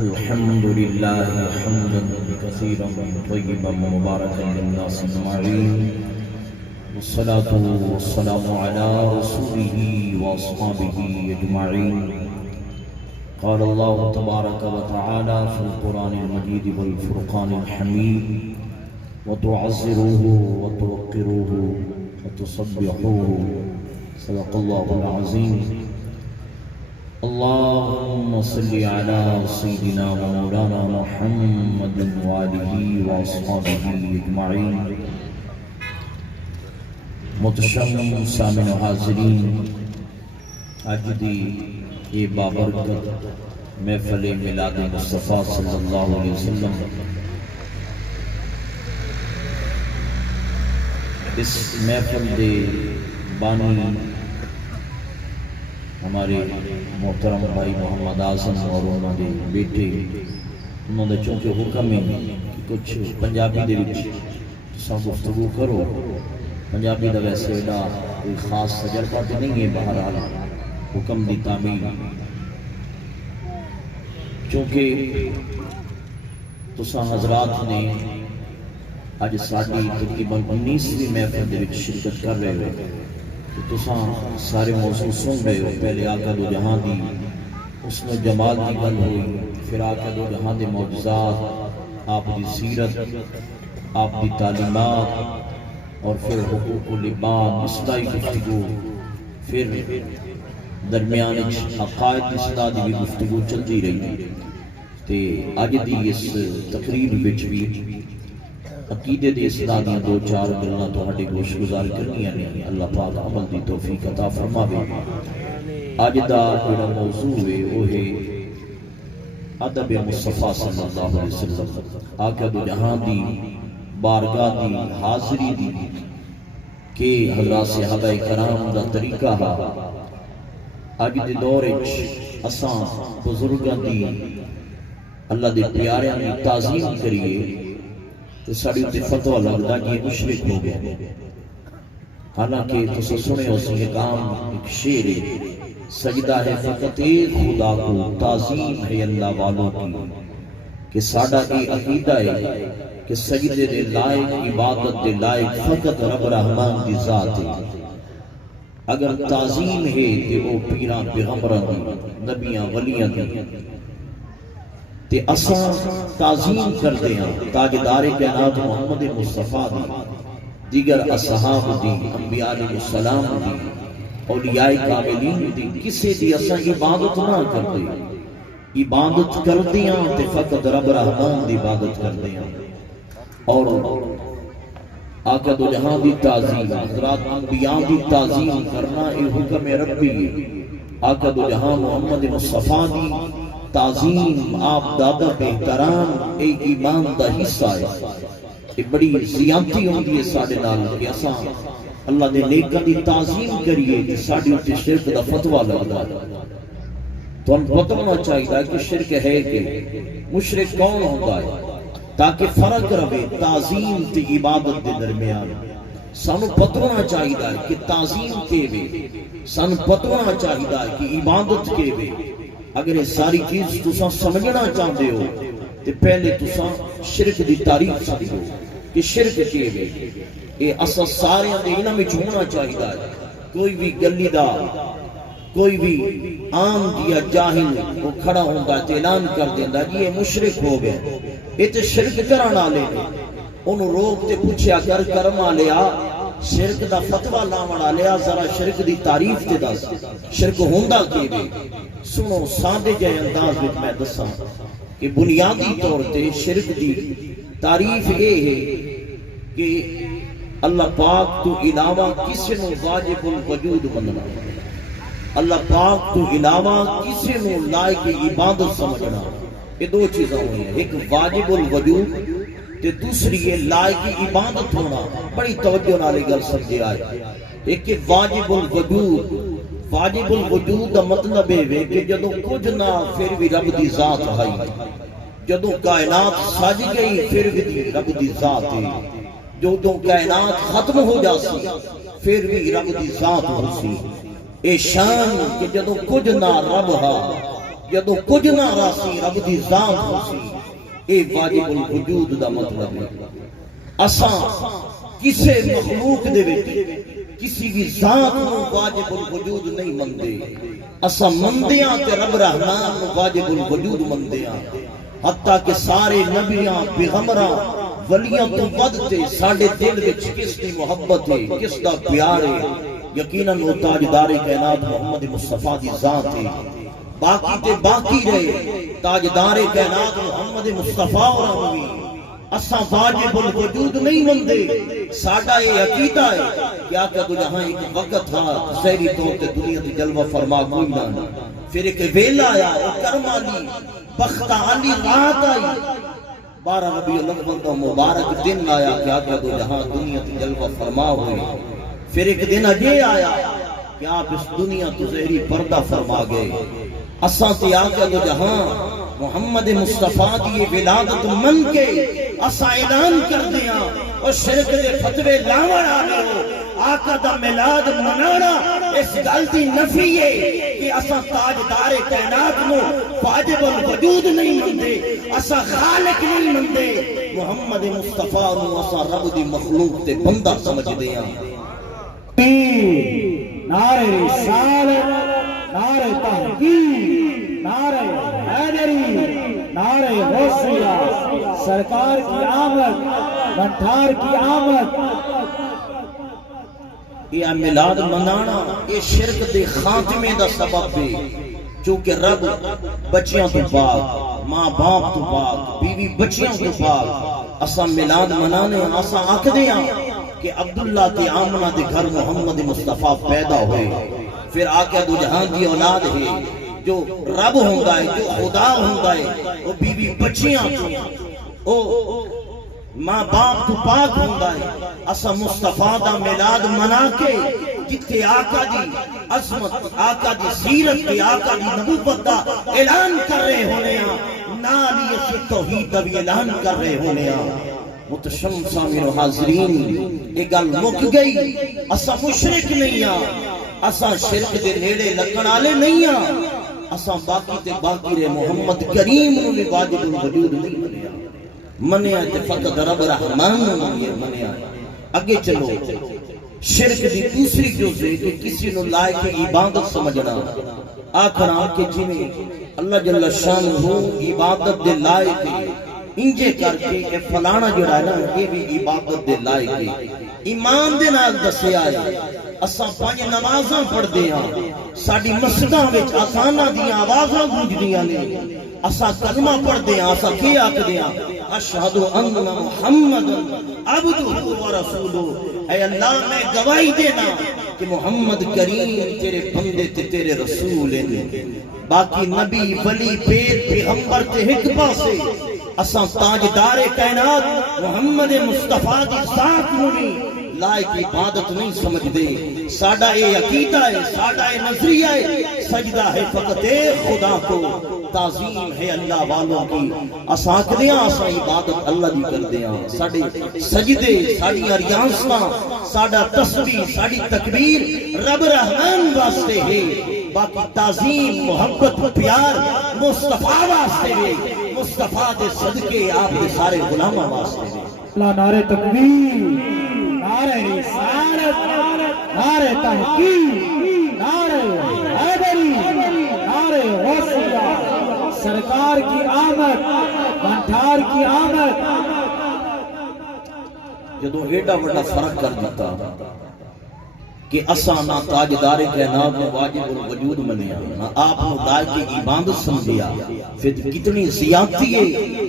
الحمد لله حمدا كثيرا طيبا مباركا للناس اجمعين، والصلاة والسلام على رسوله واصحابه اجمعين. قال الله تبارك وتعالى في القرآن المجيد والفرقان الحميد: وتعزروه وتوقروه وتصبحوه. صدق الله العظيم. اللهم صل على سيدنا ومولانا محمد وآله وأصحابه أجمعين. متشم سامن حاضرین، اج دی یہ بابرکت محفل میلاد مصطفیٰ صلی اللہ علیہ وسلم، اس محفل دے بانی ہمارے محترم بھائی محمد اعظم اور انہوں نے بیٹے، انہوں نے چونکہ حکم ہے کہ کچھ پنجابی دے وچ تساں گفتگو کرو. پنجابی دا ویسے ایڈا کوئی خاص تجربہ تو نہیں ہے، بہرحال حکم دی تعمیل چونکہ تساں حضرات نے اج ساڈی تقریباً 19ویں محفل دے وچ شرکت کر رہے ہو. تساں سارے موضوع سن رہے ہو. پہلے آقا دو جہاں دی حسن و جمال کی گل ہوئی، پھر آقا دو جہاں دے معجزات، آپ دی سیرت، آپ دی تعلیمات، اور پھر حقوق و لبان اصلاحی گفتگو، پھر درمیان عقائد اصلاح دی بھی گفتگو چلتی رہی. تے اج دی اس تقریب وچ بھی عقیدے دی اصلاح دیاں دو چار گلاں تہاڈے گوش گزار کرنیاں نے. اللہ پاک عمل دی توفیق عطا فرماوے. اج دا جڑا موضوع ہے وہ ہے ادب مصطفیٰ صلی اللہ علیہ وسلم، آقا دو جہاں دی بارگاہ دی حاضری دی کہ حضرات صحابہ کرام دا طریقہ ہے. اج دے دور وچ اساں بزرگاں دی، اللہ دے پیاریاں دی تعظیم کریے تو ساڑی تے فتوہ لگتا کہ یہ مشرک ہو گیا. حالانکہ تو سنے ہو سی ایک عام ایک شعر ہے: سجدہ ہے فقط ایک خدا کو، تعظیم ہے اللہ والوں کی. کہ ساڑا یہ عقیدہ ہے کہ سجدے دے لائق، عبادت دے لائق فقط رب رحمان دی ذات ہے. اگر تعظیم ہے کہ وہ پیران پیغمبران دی، نبیاں ولیاں دی، تے اساں تعظیم کرتے ہیں تاجدار کائنات محمد مصطفیٰ دی، دیگر اصحاب دی، انبیاء علیہ السلام دی، اولیاء کاملین دی، کسی دی اساں عبادت نہ کرتے. عبادت کرتے ہیں تے فقط رب رحمان دی عبادت کرتے ہیں. اور آقا دو جہاں دی تعظیم، حضرات انبیاء دی تعظیم کرنا یہ حکم ربی ہے. آقا دو جہاں محمد مصطفیٰ دی تعظیم، آپ دادا بہتران ایک ایمان دا حصہ ہے. یہ بڑی زیادتی ہوندی ہے ساڑھے نال کہ اساں اللہ دے نیکاں دی تعظیم کریے کہ ساڑھے اتے شرک دا فتوہ لگتا ہے. تو ہم پتہ ہونا چاہیے کہ شرک ہے کہ مشرک کون ہوتا ہے، تاکہ فرق رہے تعظیم تے عبادت دے درمیان. سانو پتہ ہونا چاہیے کہ تعظیم کے وے، سانو پتہ ہونا چاہیے کہ عبادت کے وے. اگر یہ ساری چیز تساں سمجھنا چاہتے ہو تو پہلے تساں شرک دی تعریف سمجھو کہ شرک کے وے. یہ اصل سارے دے انہاں وچ ہونا چاہیے. کوئی بھی گلی دا، کوئی بھی عام دیا جاہل وہ کھڑا ہوندا تے اعلان کر دیندا کہ یہ مشرک ہو گئے، یہ تے شرک کرن والے نے. انہوں روک تے پوچھیا کر کرم والیا، شرک دا فتوہ لاون والیا ذرا شرک دی تعریف تے دس، شرک ہوندا کی وے. سنو سادے جائے انداز وچ میں دساں کہ بنیادی طور تے شرک دی تعریف یہ ہے کہ اللہ پاک تو علاوہ کسی نو واجب الوجود مننا، اللہ پاک تو علاوہ کسی نو لائق عبادت سمجھنا. یہ دو چیزیں ہوئی ہیں، ایک واجب الوجود تے دوسری یہ لائق عبادت ہونا. بڑی توجہ نالی گل سمجھے آئے. ایک واجب الوجود، واجب الوجود دا مطلب ہے کہ جدوں کچھ نہ پھر بھی رب دی ذات ہے، جدوں کائنات سج گئی پھر بھی رب دی ذات ہے، جدوں کائنات ختم ہو جاسی پھر بھی رب دی ذات ہو سی. اے شان کہ جدوں کچھ نہ رب ہا جدو کچھ نہ راسی رب دی ذات ہوسی، اے واجب الوجود دا مطلب ہے۔ اساں کسے مخلوق دے وچ کسی بھی ذات نو واجب الوجود نہیں مندے، اساں مندیاں تے رب رحمان نو واجب الوجود مندیاں، حتیٰ کہ سارے نبیاں پیغمبراں ولیاں تو ودتے ساڑے دل وچ کس دی محبت ہے، کس دا پیار ہے، یقیناً وہ تاجدار کائنات محمد مصطفیٰ دی ذات ہے۔ باقی تے باقی رہے تاجدار کائنات محمد مصطفیٰ اور ہوئی، اساں واجب الوجود نہیں مندے۔ ساڑا یہ عقیدہ ہے کہ آقا دو جہاں ایک وقت تھا ظاہری طور تے دنیا دی جلوہ فرما کوئی نہ، پھر ایک ویلا آیا وہ کرم علی بخت علی رات آئی، 12 ربیع الاول کا مبارک دن آیا کہ آقا دو جہاں دنیا دی جلوہ فرما ہوئے۔ پھر ایک دن اجے آیا کہ آپ اس دنیا تو ظاہری پردہ فرما گئے۔ اساں تے آقا دو جہاں محمد مصطفیٰ دی ولادت من کے اساں اعلان کر دیا اور شرک دے فتوے لاوڑ آ گئے ہو۔ آقا دا میلاد منانا اس گل دی نفی ہے کہ اساں تاجدار کائنات نو واجب الوجود نہیں مندے، اساں خالق نہیں مندے، محمد مصطفیٰ نو اساں رب دی مخلوق تے بندہ سمجھ دیاں۔ نعرہ رسالت، نعرہ تحقیق، نعرہ حیدری، نعرہ غوثیہ، سرکار کی آمد، منٹھار کی آمد۔ یہ میلاد منانا یہ شرک دے خاتمے دا سبب ہے، چونکہ رب بچیاں تو پاک، ماں باپ تو پاک، بیوی بچیاں تو پاک۔ اساں میلاد منانے اساں آکھدیاں کہ عبداللہ کی آمنہ دے گھر محمد مصطفیٰ پیدا ہوئے، پھر آقا دو جہاں دی اولاد ہے جو رب ہوندا ہے، جو خدا ہوندا ہے، وہ بیوی بچیاں تو ماں باپ تو پاک ہوندا ہے۔ اسا مصطفیٰ دا میلاد منا کے جتھے آقا دی عظمت، آقا دی سیرت تے آقا دی نبوت دا اعلان کر رہے ہونے ہیں، نالی اس توحید دا بھی اعلان کر رہے ہونے ہیں۔ متشم سامعین و حاضرین، ایک گل مک گئی، اسا مشرک نہیں ہاں، اسا شرک دے نیڑے لگن والے نہیں ہاں، اسا باقی تے باقی رہے محمد کریم نو بھی واجب الوجود نہیں منیا، منیا تے فقط رب رحمان نو منیا۔ اگے چلو، شرک دی دوسری جز ہے کہ کسی نو لائق عبادت سمجھنا، آخر کہ جنہیں اللہ جل شانہ عبادت دے لائق ہے، انجے کر کے اے فلانا جڑا ہے نا یہ بھی عبادت دے لائق ہے۔ ایمان دے نال دسیا ہے، اساں 5 نمازاں پڑھ دے ہاں، ساڈی مسجداں وچ آساناں دیاں آوازاں گونجدیاں نے، اساں کلمہ پڑھ دے ہاں، اساں کی آکھدے ہاں، اشہد ان محمد عبدہ و رسولہ، اے اللہ میں گواہی دینا کہ محمد کریم تیرے بندے تے تیرے رسول ہیں۔ باقی نبی ولی پیر پیغمبر تے ایک پاسے، اساں تاجدار کائنات محمد مصطفیٰ دی ذات نو لائق عبادت نہیں سمجھ دے۔ ساڈا اے عقیدہ ہے، ساڈا اے نظریہ ہے، سجدہ ہے فقط ایک خدا کو، تعظیم ہے اللہ والوں کی۔ اساں کدیاں اساں عبادت اللہ دی کر دیاں، ساڈے سجدے، ساڈی ریاستاں، ساڈا تسبیح، ساڈی تکبیر رب رحمان واسطے ہے، باقی تعظیم محبت پیار مصطفیٰ واسطے ہے، مصطفیٰ دے صدقے آپ دے سارے غلاماں واسطے ہے۔ اللہ نعرہ تکبیر، نعرہ رسالت، نعرہ تحقیق، نعرہ حیدری، نعرہ غوثیہ، سرکار کی آمد، منٹھار کی آمد۔ جدو ایڈا بڑا فرق کر دیتا کہ اساں نہ تاجدار کائنات کو واجب الوجود منیا، نہ آپ کو لائق عبادت سمجھیا، پھر کتنی زیادتی ہے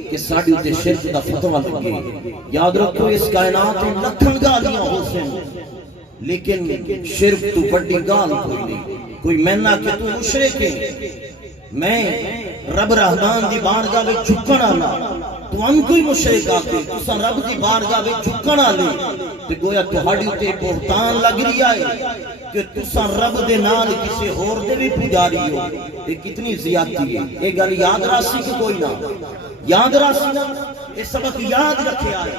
کہ ساڈی تے شرک دا فتوی لگے۔ یاد رکھو اس کائنات میں لکھن گالیاں ہو سن، لیکن شرک تو بڑی گال کوئی نہیں۔ کوئی مہنا کہ تو مشرک ہے، میں رب رحمان دی بارگاہ وچ جھکن والا، تو ان کوئی مشرک آکے تساں رب دی بارگاہ وچ جھکن والے، تے گویا تہاڈی تے بہتان لگ رہی ہے کہ تساں رب دے نال کسی ہور دے بھی پجاری ہو۔ یہ کتنی زیادتی ہے، یہ گل یاد راسی کہ کوئی نہ یاد راسی نہ، یہ سبق یاد رکھے آئے۔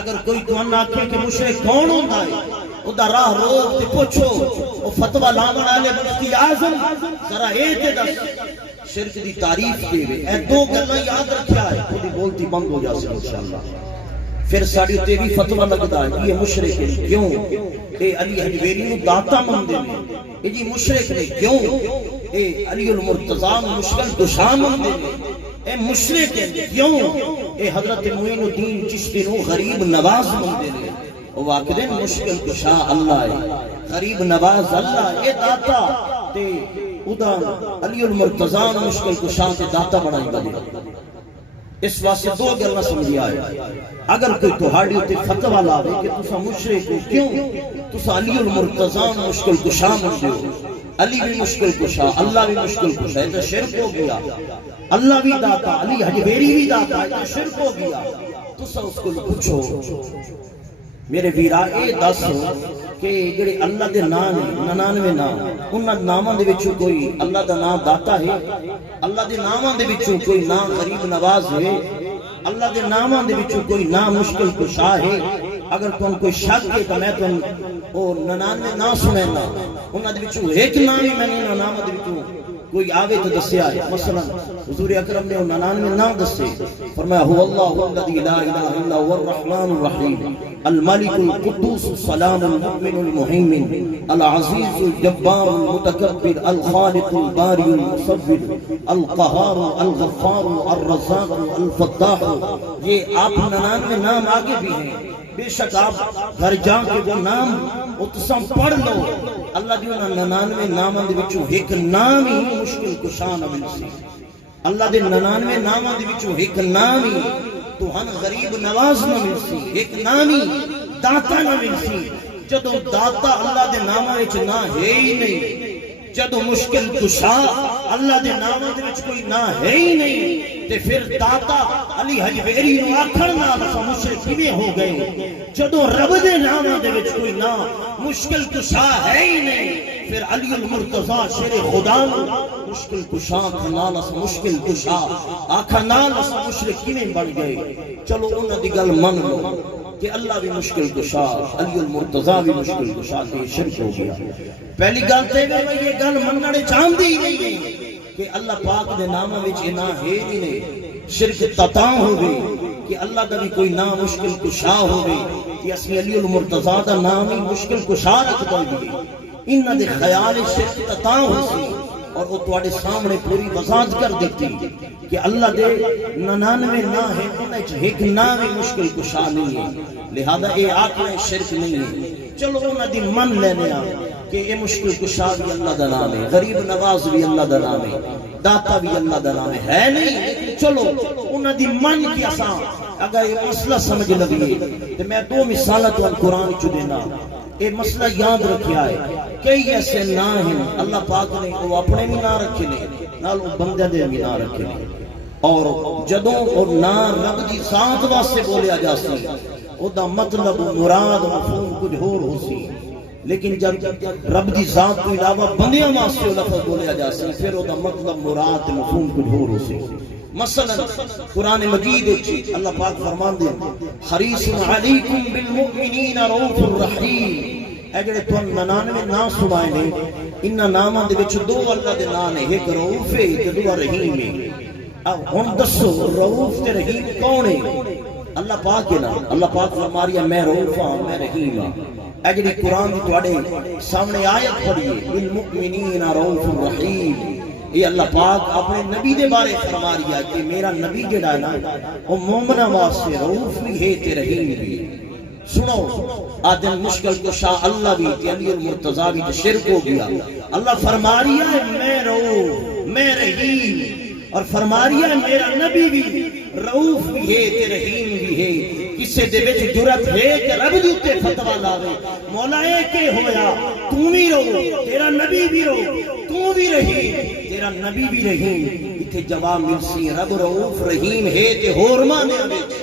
اگر کوئی تو انہا آکھے کہ مشرک کون ہوتا ہے، او دا راہ روک تے پوچھو، او فتوہ لاون والے مفتی اعظم ذرا اے تے دس شرک دی تعریف دے وے اے دو گلاں یاد رکھیا ہے خودی بولتی بند ہو جاسے انشاءاللہ پھر ساڑی تے بھی فتوہ لگتا ہے یہ مشرک ہے کیوں اے علی حجویری نو داتا مندے نے اے جی مشرک نے کیوں اے علی المرتضیٰ مشکل کشا مندے نے اے مشرک ہے کیوں اے حضرت معین الدین چشتی نو غریب نواز مندے نے وہ واقع مشکل کشا اللہ ہے غریب نواز اللہ اے داتا تے ادا علی المرتضیٰ مشکل کشا تے داتا بڑھائی گا اس واسطے دو گلنا سمجھیا ہے اگر کوئی تہاڑی ہوتے فتوہ لاوے کہ تسا مشرک ہو کیوں تسا علی المرتضیٰ مشکل کشا مندے ہو علی بھی مشکل کشا اللہ بھی مشکل کشا ہے تو شرک ہو گیا اللہ بھی داتا علی حجویری بھی داتا ہے تو شرک ہو گیا تسا اس کو پوچھو میرے ویرا اے دس کہ جڑے اللہ دے نام ہیں 99 نام انہاں ناماں دے وچوں کوئی اللہ دا نام داتا ہے اللہ دے ناماں دے وچوں کوئی نام غریب نواز ہے اللہ دے ناماں دے وچوں کوئی نام مشکل کشا ہے اگر تم کوئی شک ہے تو میں تم او 99 نام سنینا انہاں دے وچوں ایک نام ہی میں نے ناماں دے وچوں کوئی آوے تو دسیا ہے مثلا حضور اکرم نے 99 نام دسے فرمایا هو اللہ الذی لا الہ الا هو الرحمن الرحیم الملك القدوس السلام المؤمن المهيمن العزيز الجبار المتكبر الخالق البارئ المصور القهار الغفار الرزاق الفتاح یہ آپ 99 نام آگے بھی ہیں بے شک آپ گھر جا کے وہ نام اتسم پڑھ لو اللہ دی انہاں 99 ناماں دے وچوں ایک نام ہی مشکل کشا نہ مل سی اللہ دے 99 ناماں دے وچوں ایک نام ہی تو ہن غریب نواز نہ مل سی ایک نام ہی داتا نہ مل سی جدو داتا اللہ دے ناماں وچ نہ ہے ہی نہیں جدو مشکل کشا اللہ دے ناماں دے وچ کوئی نہ ہے ہی نہیں تے پھر داتا علی حجویری نو آکھن نال مشرک کیویں ہو گئے جدو رب دے ناماں دے وچ کوئی نہ مشکل کشا ہے ہی نہیں پھر علی المرتضیٰ شیر خدا مشکل کشا کھنال اس مشکل کشا آکھنال اس مشرک کیویں بن گئے چلو انہاں دی گل من لو کہ اللہ بھی مشکل کشا علی المرتضیٰ بھی مشکل کشا کہ شرک ہو گیا پہلی گل تے میں یہ گل مننے چاہندی نہیں کہ اللہ پاک دے ناماں وچ نہ ہے ہی نہیں شرک تتا ہوے کہ اللہ دا بھی کوئی نام مشکل کشا ہوے کہ اسی علی المرتضیٰ دا نام ہی مشکل کشا رکھ دے انہاں دے خیال شرک تتا ہو سی اور وہ تواڈے سامنے پوری وضاحت کر دیتی کہ اللہ دے 99 نا ہے انہاں وچ ایک نام ہی مشکل کشا نہیں ہے لہذا اے آکھنا شرک نہیں ہے چلو انہاں دی من لینے آ کہ یہ مشکل کشا بھی اللہ دا نام ہے غریب نواز بھی اللہ دا نام ہے داتا بھی اللہ دا نام ہے نہیں چلو انہاں دی من کی اساں اگر یہ مسئلہ سمجھ لگیے تو میں دو مثالیں تو قرآن چ دینا یہ مسئلہ یاد رکھیا ہے کئی ایسے نا ہیں اللہ پاک نے وہ اپنے بھی نہ رکھے نے نال وہ بندے دے بھی نہ رکھے نے اور جدوں اور نا رب دی ذات واسطے بولیا جا سی او دا مطلب مراد مفہوم کچھ اور ہو سی لیکن جب رب دی ذات کو علاوہ بندیاں واسطے لفظ بولیا جا سی پھر او دا مطلب مراد مفہوم کچھ اور ہو سی مثلا قرآن مجید اللہ پاک فرمان دے حریص علیکم بالمؤمنین رؤوف الرحیم اے جڑے تن 99 نام سنائے نے انہاں ناماں دے وچ دو اللہ دے نام نے ایک رؤوف ہے تے دوسرا رحیم ہے اب ہن دسو رؤوف تے رحیم کون ہے اللہ پاک ہے نا اللہ پاک فرما رہا ہے میں رؤوف ہوں میں رحیم ہوں اے جڑی قرآن دی تواڈے سامنے آیت پڑھی ہے بالمؤمنین رؤوف الرحیم یہ اللہ پاک اپنے نبی دے بارے فرما رہا کہ میرا نبی جڑا ہے نا وہ مومنہ واسطے رؤوف بھی ہے تے رحیم بھی سنو آدم مشکل کشا اللہ بھی تے علی المرتضیٰ بھی تے شرک ہو گیا اللہ فرما رہا ہے میں رؤوف میں رحیم اور فرما رہا ہے میرا نبی بھی رؤوف بھی ہے تے رحیم بھی ہے کسے دے وچ جرات ہے کہ رب دے تے فتوی لاوے مولا اے کہ ہویا تو بھی رو تیرا نبی بھی رو تو بھی رحیم تیرا نبی بھی رحیم ایتھے جواب مل سی رب رؤوف رحیم ہے تے ہور مانے وچ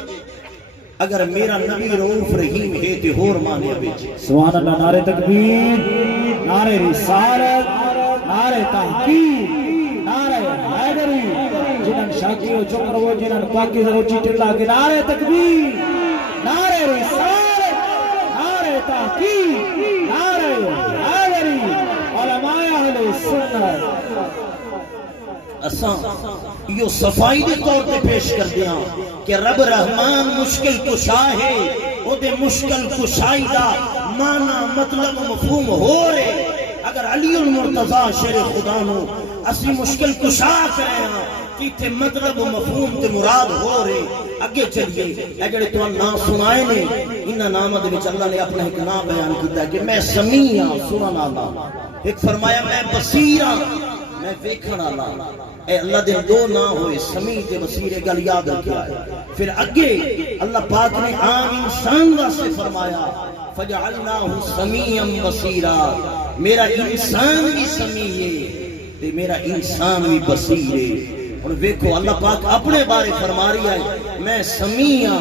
اگر میرا نبی رؤوف رحیم ہے تے ہور مانے وچ سبحان اللہ نعرہ تکبیر نعرہ رسالت نعرہ تحقیق نعرہ حیدری جنن شاکیو چکر وہ جنن پاکی زرو چیٹ اللہ کے نعرہ تکبیر نعرہ رسالت نعرہ تحقیق نعرہ حیدری علماء اہل سنت اساں یہ صفائی دے طور پہ پیش کر دیا کہ رب رحمان مشکل کشا ہے، او دے مشکل کشائی دا معنی مطلب مفہوم ہو رہے۔ اگر علی المرتضی شیر خدا نو اسی مشکل کشا کرے ہیں کہ تے مطلب مفہوم تے مراد ہو رہے۔ اگے چلیے، اے جڑے تو نام سنائے نے انہاں ناماں دے وچ اللہ نے اپنا ایک نام بیان کیتا ہے کہ میں سمیع ہاں، سنن والا، ایک فرمایا میں بصیر ہاں، میں ویکھن والا۔ اے اللہ دے دو نام ہوئے، سمیع تے بصیر، گل یاد رکھیا ہے۔ پھر اگے اللہ پاک نے عام انسان واسطے فرمایا فجعلناہ سمیعا بصیرا، میرا انسان بھی سمیع ہے تے میرا انسان بھی بصیر ہے۔ اور دیکھو اللہ پاک اپنے بارے فرما رہی ہے میں سمیع ہاں،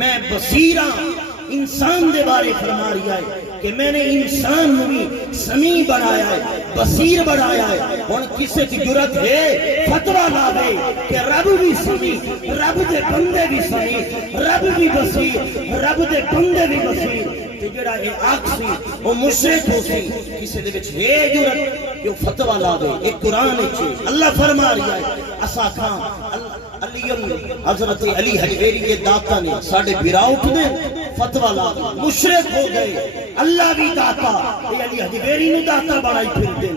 میں بصیر ہاں۔ انسان دے بارے فرما رہی ہے کہ میں نے انسان بھی سمیع بنایا ہے، بصیر بنایا ہے۔ اور کسی کی جرت ہے فتویٰ لا دے کہ رب بھی سمیع، رب دے بندے بھی سمیع، رب بھی بصیر، رب دے بندے بھی بصیر، تے جڑا اے آکھ سی وہ مشرک ہو سی۔ کسی دے وچ ہے جرت کہ وہ فتویٰ لا دے۔ ایک قرآن وچ اللہ فرما رہی ہے اسا کھاں علی حضرت علی حجویری کے داتا نے ساڑھے براؤٹ نے فتویٰ لا دے، مشرک ہو گئے۔ اللہ بھی داتا، یہ علی حجویری نے داتا بڑھائی پھر دے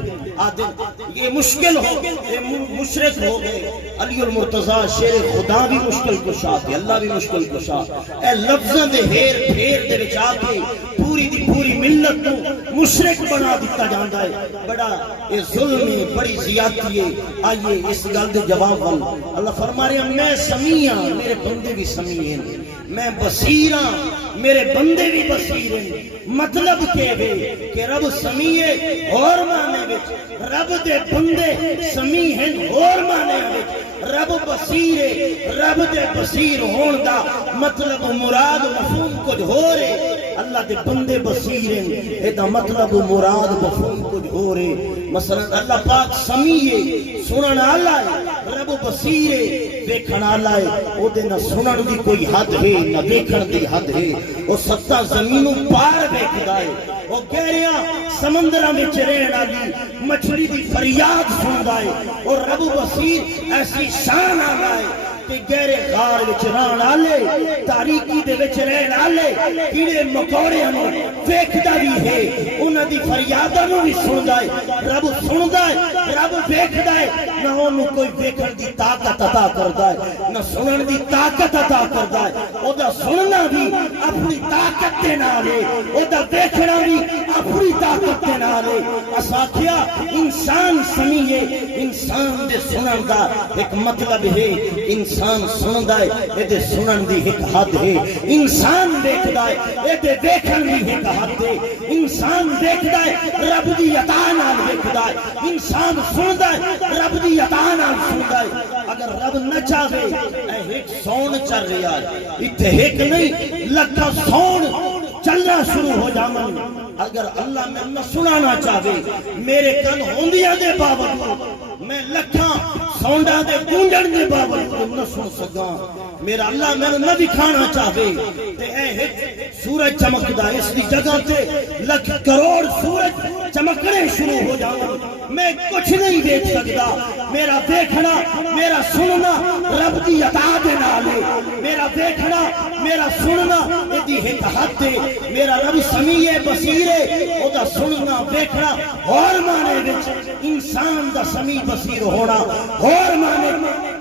آدم، یہ مشکل ہو گئے، یہ مشرک ہو گئے۔ علی المرتضی شیر خدا بھی مشکل کشا تھے، اللہ بھی مشکل کشا۔ اے لفظاں دے ہیر پھیر دے بچا کے پوری دی پوری ملت کو مشرک بنا دیتا جاندا ہے۔ بڑا یہ ظلم ہے، بڑی زیادتی ہے۔ آئیے اس گل دے جواب وال اللہ فرما رہے ہیں میں سمیع ہاں، میرے بندے بھی سمیع ہیں، میں بصیر ہاں، میرے بندے بھی بصیر ہیں۔ مطلب کہ رب سمیع ہے اور معنی وچ، رب دے بندے سمیع ہیں اور معنی وچ، رب بصیر ہے، رب دے بصیر ہون دا مطلب مراد مفہوم کچھ ہو رہے۔ اللہ دے بندے بصیر ہیں، اے دا مطلب مراد مفہوم کچھ ہو رہے۔ مثلا اللہ پاک سمیع ہے، سنن والا ہے، رب بصیر ہے، دیکھن والا ہے۔ او دے نہ سنن دی کوئی حد ہے نہ دیکھن دی حد ہے۔ او ستا زمینوں پار ویکھدا ہے، او گہریاں سمندراں وچ رہن والی مچھلی دی فریاد سندا ہے۔ اور رب بصیر ایسی شان والا ہے کہ گہرے غار وچ رہن والے، تاریکی دے وچ رہن والے کیڑے مکوڑیاں نوں ویکھدا بھی ہے، انہاں دی فریاداں نوں بھی سندا ہے۔ رب سندا ہے، رب ویکھدا ہے، نہ اونوں کوئی ویکھن دی طاقت عطا کردا ہے نہ سنن دی طاقت عطا کردا ہے۔ او دا سننا بھی اپنی طاقت دے نال ہے، او دا ویکھنا بھی اپنی طاقت دے نال ہے۔ اساں کیا انسان سمیع ہے، انسان دے سنن دا ایک مطلب ہے، انسان سندا ہے اے دے سنن دی ایک حد ہے، انسان دیکھدا ہے اے دے دیکھن دی ایک حد ہے، انسان دیکھدا ہے رب دی عطا نال دیکھدا ہے، انسان سندا ہے رب دی عطا نال سندا ہے۔ اگر رب نہ چاہے اے ایک سون چل رہا ہے، اتنے ایک نہیں لکھا سون چلنا شروع ہو جاون۔ اگر اللہ میں نہ سنانا چاہے میرے کن ہوندیاں دے باوجود، میں لکھاں سونڈا دے گونجن دے باوجود نہ سن سکاں، میرا اللہ میں نہ دکھانا چاہے تے اے سورج چمکدا اس دی جگہ تے لکھ کروڑ سورج چمکنے شروع ہو جاؤں، میں کچھ نہیں دیکھ سکتا۔ میرا دیکھنا میرا سننا رب دی عطا دے نال ہے، میرا دیکھنا میرا سننا ایدی ایک حد ہے۔ میرا رب سمیع بصیر ہے، او دا سننا دیکھنا اور معنی وچ انسان دا سمیع بصیر ہونا اور معنی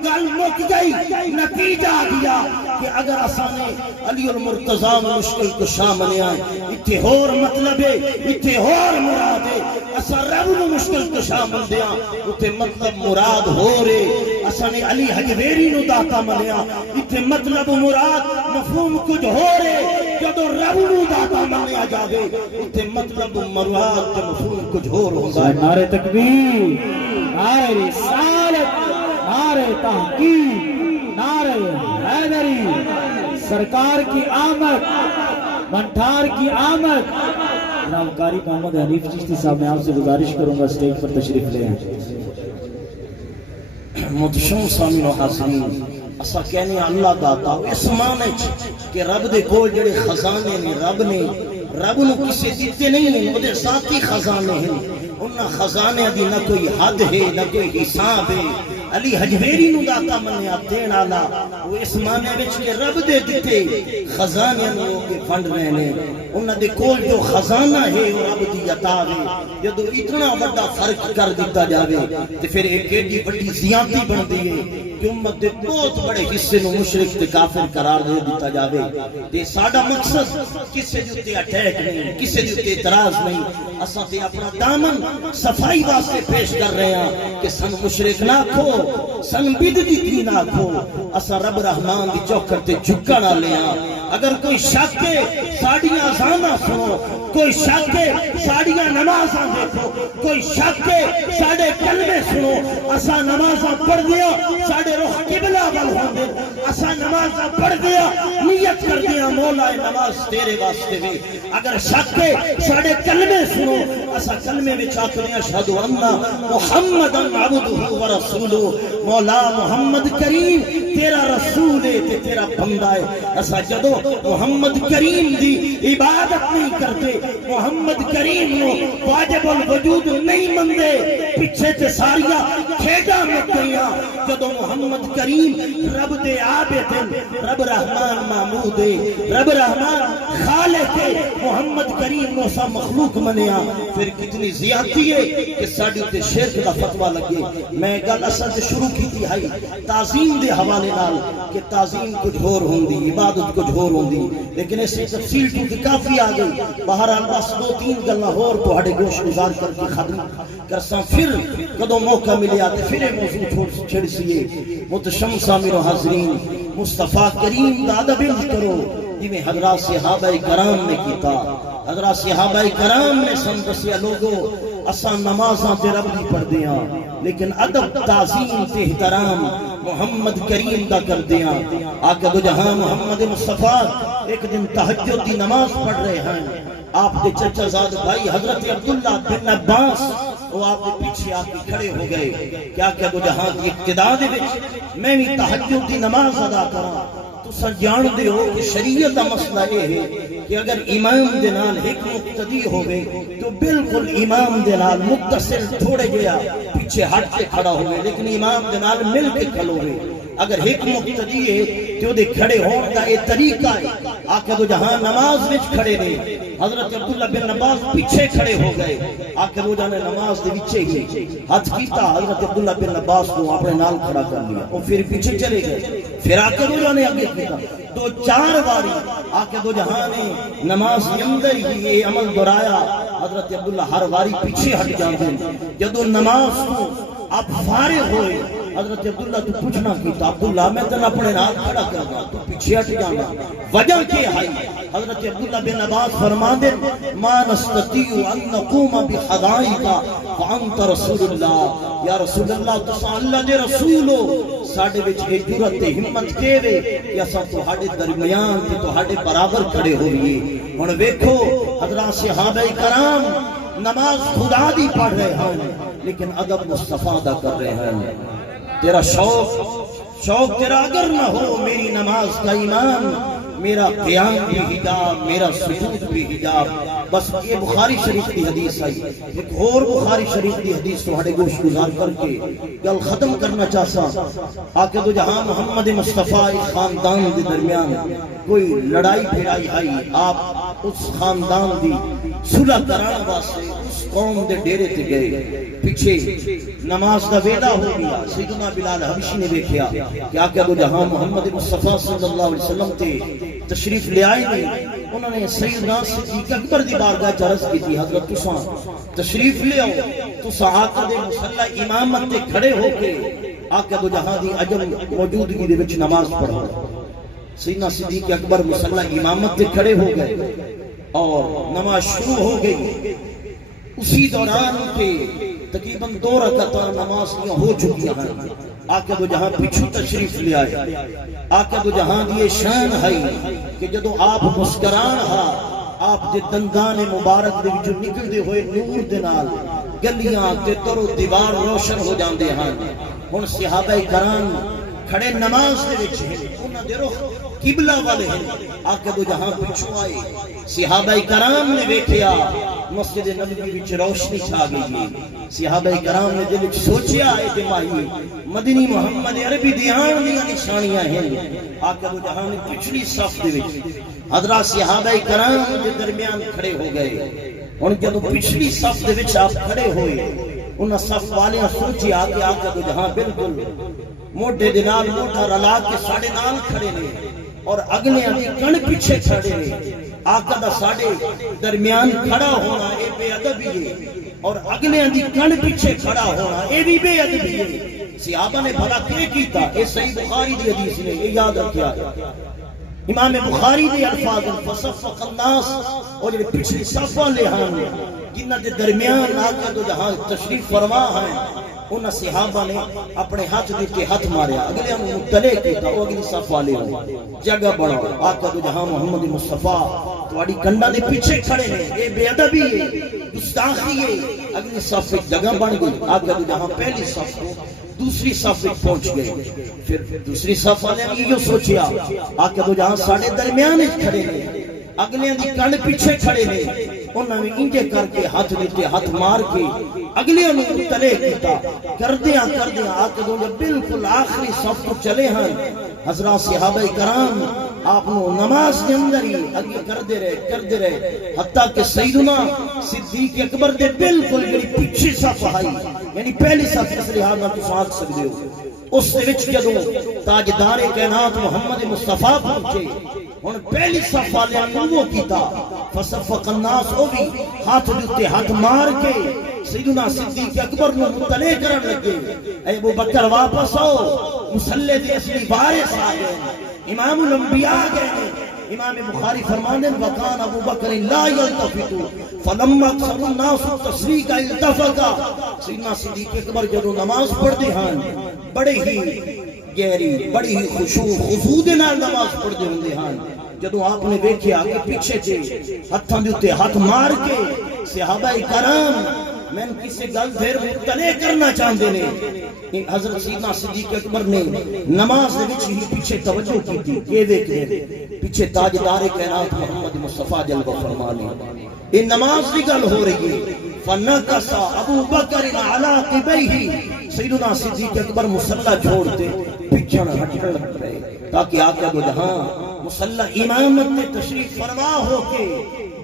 گل مک گئی۔ نتیجہ آ گیا کہ اگر اساں نے علی المرتضی مشکل کشا منیا ہے، اتھے اور مطلب ہے، اتھے اور مراد ہے۔ اساں رب نو مشکل کشا مندیاں اتھے مطلب مراد ہو رہے۔ اساں نے علی حجویری نو داتا منیا، اتھے مطلب مراد مفہوم کچھ ہو رہے۔ جدو رب نو داتا منیا جاوے اتھے مطلب مراد تے مفہوم کچھ اور ہوندا ہے۔ نعرہ تکبیر، نعرہ رسالت، نعرہ تحقیق، نعرہ حیدری، سرکار کی آمد، منٹھار کی آمد۔ جناب قاری محمد حنیف چشتی صاحب میں آپ سے گزارش کروں گا اسٹیج پر تشریف لے آئیں۔ متشم سامین و حاصلین اسا کہنے اللہ داتا اس معنی کہ رب دے کول جڑے خزانے نے رب نو کسے دیتے نہیں ہیں، وہ دے ذاتی خزانے ہیں۔ انہاں خزانے دی نہ کوئی حد ہے نہ کوئی حساب ہے۔ علی حجویری نو داتا منیا دین آلا وہ اس معنی وچ کہ رب دے دیتے خزانے نو کے فنڈ رہنے انہاں دے کول جو خزانہ ہے وہ رب دی عطا ہے جدو اتنا بڑا فرق کر دیتا جاوے تے پھر ایک ایڈی بڑی زیادتی بندی ہے کہ امت دے بہت بڑے حصے نو مشرک تے کافر قرار دے دیتا جاوے تے ساڈا مقصد کسے دے اوتے اٹیک نہیں کسے دے اوتے اعتراض نہیں اساں تے اپنا دامن صفائی واسطے پیش کر رہے ہیں کہ سن مشرک نہ کھو سن بدعتی نہ کھو اساں رب رحمان دی چوکھٹ تے جھکا نہ لیاں اگر کوئی شک ہے ساڈیاں اذاناں سنو کوئی شک ہے ساڈیاں نمازاں دیکھو کوئی شک ہے ساڈے کلمے سنو اساں نمازاں پڑھ دیا ساڈے رخ قبلہ ول ہوندے اساں نمازاں پڑھ دیا نیت کر دیا مولا نماز تیرے واسطے وی اگر شک ہے ساڈے کلمے سنو اساں کلمے وچ آکھدے اشہد ان محمدن عبدہ و رسولہ مولا محمد کریم تیرا رسول ہے تے تیرا بندہ ہے اساں جدوں محمد کریم دی عبادت نہیں کرتے محمد کریم نو واجب الوجود نہیں مندے پیچھے تے ساریاں کھیڈاں مک گئیاں جدوں محمد کریم رب دے عابد رب رحمان معبود رب رحمان خالق محمد کریم نو سا مخلوق منیا پھر کتنی زیادتی ہے کہ ساڈے تے شرک دا فتوی لگے میں گل اصل تے شروع کیتی ہے تعظیم دے حوالے نال کہ تعظیم کچھ ہور ہوندی عبادت کچھ ہور ہوندی لیکن اس تفصیل تو کافی آ گئی بہرحال بس دو تین گلاں ہور تہاڈے گوش گزار کر کے ختم کرساں پھر کدوں موقع ملیا تے پھر یہ موضوع چھڑ سیے متشم سامر و حاضرین مصطفیٰ کریم دا ادب کرو جویں حضرات صحابہ کرام نے کیتا حضرات صحابہ کرام نے سمجھیا لوگوں اساں نمازاں تے رب دی پڑھدے ہاں لیکن ادب تعظیم تے احترام محمد کریم دا کردے ہاں آقا دو جہاں محمد مصطفیٰ ایک دن تہجد دی نماز پڑھ رہے ہیں آپ دے چچا زاد بھائی حضرت عبداللہ بن عباس وہ آپ دے پیچھے آپ کے کھڑے ہو گئے کیا کیا دو جہاں کی ابتدا دے وچ میں بھی تہجد دی نماز ادا کراں تساں جان دے ہو کہ شریعت دا مسئلہ یہ ہے کہ اگر امام دے نال ایک مقتدی ہوئے تو بالکل امام دے نال متصل تھوڑے گیا پیچھے ہٹ کے کھڑا ہوئے لیکن امام دے نال مل کے کھڑو ہوئے اگر ایک مقتدی ہے تو دے کھڑے ہون دا یہ طریقہ ہے آقا دو جہاں نماز وچ کھڑے نے حضرت عبداللہ بن عباس پیچھے کھڑے ہو گئے آقا دو جہاں نماز دے وچے ہی ہاتھ کیتا حضرت عبداللہ بن عباس کو اپنے نال کھڑا کر لیا اور پھر پیچھے چلے گئے پھر آقا دو جہاں نے آگے کیتا دو چار باری آقا دو جہاں نے نماز کے اندر ہی یہ عمل دہرایا حضرت عبداللہ ہر باری پیچھے ہٹ جاندے جدو نماز کو آپ فارغ ہوئے حضرت عبداللہ تو پوچھنا کیتا عبداللہ میں تن اپنے نال کھڑا کر گا تو پیچھے ہٹ جانا وجہ کیا ہے حضرت عبداللہ بن عباس فرماندے ما نستطیع ان نقوم بحضائک فانت رسول اللہ یا رسول اللہ تسا اللہ دے رسول ہو ساڈے وچ اے جرأت تے ہمت کیوے کہ اساں تہاڈے درمیان تے تہاڈے برابر کھڑے ہوئیے ہن ویکھو حضرات صحابہ کرام نماز خدا دی پڑھ رہے ہیں لیکن ادب مصطفیٰ دا کر رہے ہیں تیرا شوق تیرا اگر نہ ہو میری نماز کا ایمان میرا قیام بھی حجاب میرا سجود بھی حجاب بس یہ بخاری شریف کی حدیث آئی ایک اور بخاری شریف کی حدیث تہاڈے گوش گزار کر کے گل ختم کرنا چاہتا آقا دو جہاں محمد مصطفیٰ ایک خاندان دے درمیان کوئی لڑائی بھڑائی آئی آپ اس خاندان دی صلح کرانے واسطے اس قوم دے ڈیرے تے گئے پیچھے نماز دا ویلا ہو گیا سیدنا بلال حبشی نے دیکھا کہ آقا دو جہاں محمد مصطفیٰ صلی اللہ علیہ وسلم تے تشریف لے آئے نہیں انہوں نے سیدنا صدیق اکبر دی بارگاہ عرض کی تھی حضرت تساں تشریف لے آؤ تساں آقا دے مصلی امامت تے کھڑے ہو کے آقا دو جہاں دی عجل موجودگی دے وچ نماز پڑھو سیدنا صدیق اکبر مصلی امامت تے کھڑے ہو گئے اور نماز شروع ہو گئی اسی دوران کے تقریباً 2 رکعتاں نماز کی ہو چکی ہیں آقا دو جہاں پیچھو تشریف لے آئے آقا دو جہاں دی شان ہے کہ جدو آپ مسکران ہا آپ دے دندان مبارک دے وچوں نکلدے ہوئے نور دے نال گلیاں تے در و دیوار روشن ہو جاندے ہیں ہن صحابہ کرام کھڑے نماز دے وچ ہیں انہاں دے رخ قبلہ والے ہیں آقا دو جہاں پیچھو آئے صحابہ کرام نے ویکھیا مسجد نبوی وچ روشنی چھا گئی ہے صحابہ کرام نے دل وچ سوچیا ہے کہ مدنی محمد عربی دیان دیا نشانیاں ہیں آقا دو جہاں نے پچھلی صف دے وچ حضرات صحابہ کرام دے درمیان کھڑے ہو گئے ان جدو پچھلی صف دے وچ آپ کھڑے ہوئے انہاں صف والیاں سوچی آقا دو جہاں بالکل موٹے دنال موٹا رلا کے ساڑے نال کھڑے نے اور اگلے دی کن پیچھے کھڑے نے آقا دا ساڑے درمیان کھڑا ہونا اے بے ادبی ہے اور اگلے دی کن پیچھے کھڑا ہونا اے بھی بے ادبی ہے صحابہ نے بھلا کیا کیتا اے صحیح بخاری دی حدیث نے یہ یاد رکھیا امام بخاری دی الفاظ فصفق الناس اور یہ پچھلی صف والے ہیں جنہ دے درمیان آقا دو جہاں تشریف فرما ہیں انہاں صحابہ نے اپنے ہاتھ دیتے ہاتھ ماریا اگلے ہم مطلع کیتا وہ اگلی صف والے ہیں جگہ بڑھاؤ آقا دو جہاں محمد مصطفیٰ تواڈی کنڈا دے پیچھے کھڑے ہیں یہ بے ادبی ہے گستاخی ہے اگلی صف ایک جگہ بن گئی آقا دو جہاں پہلی صف کو دوسری صف میں پہنچ گئے پھر دوسری صف والے نے یہ سوچیا آقا دو جہاں ساڑھے درمیان کھڑے ہیں اگلے دی کن پیچھے کھڑے نے انہوں نے انجے کر کے ہاتھ دیتے ہاتھ مار کے اگلے انہوں نے تلے کیتا کردیاں آقا دو جہاں بالکل آخری صف کو چلے ہیں حضرات صحابہ کرام آپ نے نماز کے اندر ہی اگے کردے رہے حتیٰ کہ سیدنا صدیق اکبر دے بالکل یعنی پیچھے صف آئی یعنی پہلی صف اس لحاظ میں تو ساتھ سکتے ہو اس دے وچ جدوں تاجدار کائنات محمد مصطفیٰ پہنچے ہن پہلی صف والے نے وہ کیتا فصفق الناس او بھی ہاتھ دیتے ہاتھ مار کے سیدنا صدیق اکبر نے مطلع کرن لگے اے ابو بکر واپس آؤ مصلی دے اصلی وارث آ گئے امام الانبیاء آ گئے امام بخاری فرمانے وکان ابو بکر لا یلتفت فلما اکثر الناس التصفیق التفتا سیدنا صدیق اکبر جدو نماز پڑھتے ہیں بڑے ہی گہری بڑی ہی خشوع خضوع دے نال نماز پڑھتے ہوندے ہیں جدو آپ نے دیکھیا کہ پیچھے سے ہتھاں دے اوتے ہاتھ مار کے صحابہ کرام میں کسی گل پھر مطلع کرنا چاہتے ہیں حضرت سیدنا صدیق اکبر نے نماز دے وچ ہی پیچھے توجہ کی تھی کہ دیکھیں پیچھے تاجدار کائنات محمد مصطفیٰ جلوہ فرما لے یہ نماز کی گل ہو رہی ہے فنکس ابو بکر علی عقبیہ سیدنا صدیق اکبر مصلی چھوڑتے پیچھے ہٹنے لگ پئے تاکہ آقا دو جہاں مصلی امامت میں تشریف فرما ہو کے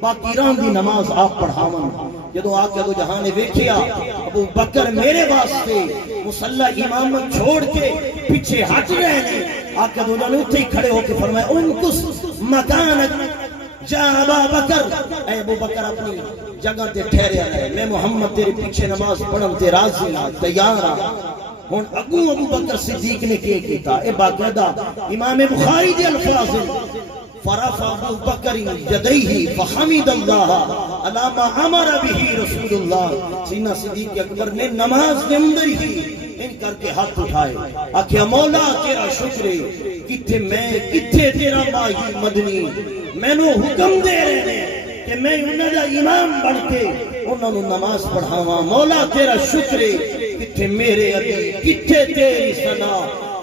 باقی ران دی نماز آپ پڑھاون جدو آقا دو جہاں نے دیکھیا ابو بکر میرے واسطے مصلی امامت چھوڑ کے پیچھے ہٹ رہے ہیں آقا دو جہاں نے اتھے ہی کھڑے ہو کے فرمایا انکس مکانک جا ابا بکر اے ابو بکر اپنی جگہ تے ٹھہرے آئے میں محمد تیرے پیچھے نماز پڑھن تے راضی ہاں تیار ہاں ہن اگوں ابو بکر صدیق نے کیتا اے باقاعدہ امام بخاری دے الفاظ فرفع ابو بکر یدیہ فحمد اللہ علی ما امر به رسول اللہ سیدنا صدیق اکبر نے نماز کے اندر ہی ان کر کے ہاتھ اٹھائے آخیا مولا تیرا شکر ہے کتھے میں کتھے تیرا ماہی مدنی میں نو حکم دے رہے ہیں کہ میں انہوں دا امام بڑھ کے انہوں نے نماز پڑھاواں مولا تیرا شکر ہے کتھے میرے علی کتھے تیری ثنا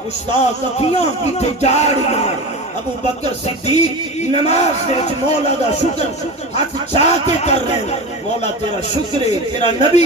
استاد اکھیاں کتھے جاڑیاں ابو بکر صدیق نماز دے وچ مولا دا شکر ہاتھ چاہ کے کر رہے ہیں مولا تیرا شکر ہے تیرا نبی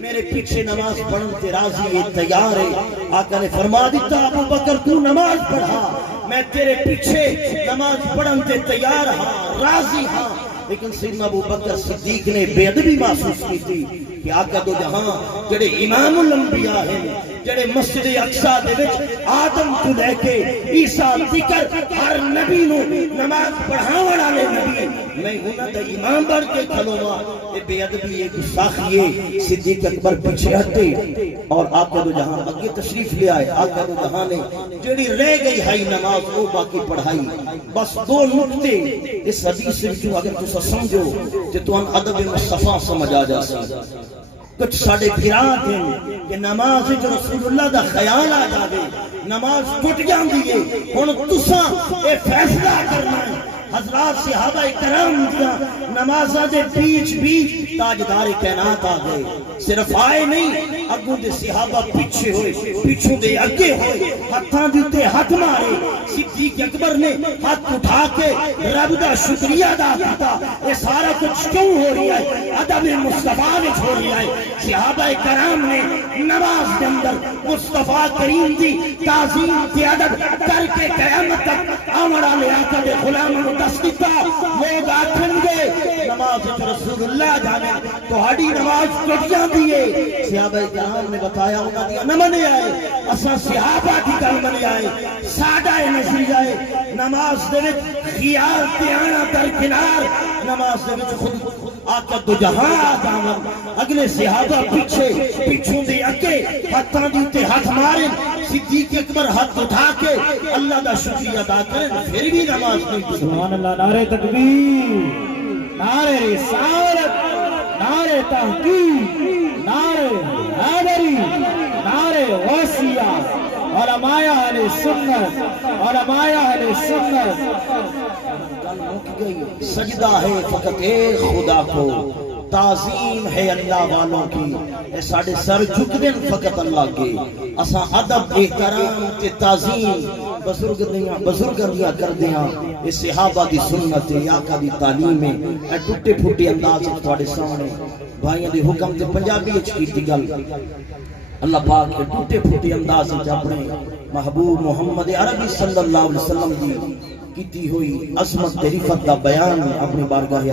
میرے پیچھے نماز پڑھن تے راضی ہے تیار ہے آقا نے فرما دیتا ابو بکر تو نماز پڑھا میں تیرے پیچھے نماز پڑھن تے تیار ہاں راضی ہاں لیکن سیدنا ابو بکر صدیق نے بے ادبی محسوس کی تھی کہ آقا دو جہاں جڑے امام الانبیاء ہیں جڑے مسجد اقصی دے وچ آدم تو لے کے عیسیٰ تک ہر نبی نو نماز پڑھاون والے نبی میں انہاں دا امام بن کے کھلواں اے بے ادبی ہے گستاخی ہے صدیق اکبر پیچھے ہٹے اور آقا دو جہاں اگے تشریف لے آئے آقا دو جہاں نے جڑی رہ گئی ہے نماز وہ باقی پڑھائی بس دو نقطے اس حدیث وچوں اگر تساں سمجھو تے تہاں ادب مصطفیٰ سمجھ آ جا سی کچھ ساڑے پھرات ہیں کہ نماز جو رسول اللہ دا خیال آ جاوے نماز ٹوٹ جاندی ہے ہن تساں اے فیصلہ کرنا ہے حضرات صحابہ کرام دیا نمازاں دے بیچ بیچ تاجدار کائنات آ گئے، صرف آئے نہیں اگوں دے صحابہ پیچھے ہوئے، پیچھوں دے اگے ہوئے، ہاتھاں دے اوتے ہاتھ مارے، صدیق اکبر نے ہاتھ اٹھا کے رب دا شکریہ ادا کیتا۔ یہ سارا کچھ کیوں ہو رہا ہے؟ ادب مصطفیٰ وچ ہو رہا ہے۔ صحابہ کرام نے نماز دے اندر مصطفیٰ کریم دی تعظیم تے ادب کر کے قیامت تک آمن والے آقا دے غلاماں نوں دس دتا۔ لوگ آکھن گے نماز وچ رسول اللہ جانے تہاڈی نماز ٹٹ جاندی ہے۔ صحابہ کرام نے بتایا انہاں دی نہ منے آئے، اساں صحابہ دی گل منے آئے، ساڈا نظریہ ہے نماز دے وچ خیال تے آنا درکنار، نماز دے وچ خود آقا دو جہاں آدامن، اگلے صحابہ پیچھے، پیچھوں دے اگے، ہاتھاں دی تے ہاتھ مارن، صدیق اکبر ہاتھ اٹھا کے اللہ دا شکریہ ادا کریں، پھر بھی نماز نہیں پڑھتے۔ سبحان اللہ، نعرہ تکبیر، نعرہ رسالت، نعرہ تحقیق، نعرہ حیدری، نعرہ غوثیہ، علماء اہل سنت، علماء اہل سنت۔ سجدہ ہے فقط ایک خدا کو، تعظیم ہے اللہ والوں کی، اے ساڑھے سر جھکدن فقط اللہ کے، اساں ادب احترام تے تعظیم بزرگ دیا کر دیاں۔ اے صحابہ دی سنت ہے، آقا دی تعلیم ہے، اے ٹوٹے پھوٹے انداز سے تھوڑے سامنے بھائیاں دی حکم تے پنجابی اچ کیتی گل، اللہ پاک کے ٹوٹے پھوٹے انداز سے اپنے محبوب محمد عربی صلی اللہ علیہ وسلم دی کیتی ہوئی عظمت تے رفعت دا بیان اپنی بارگاہ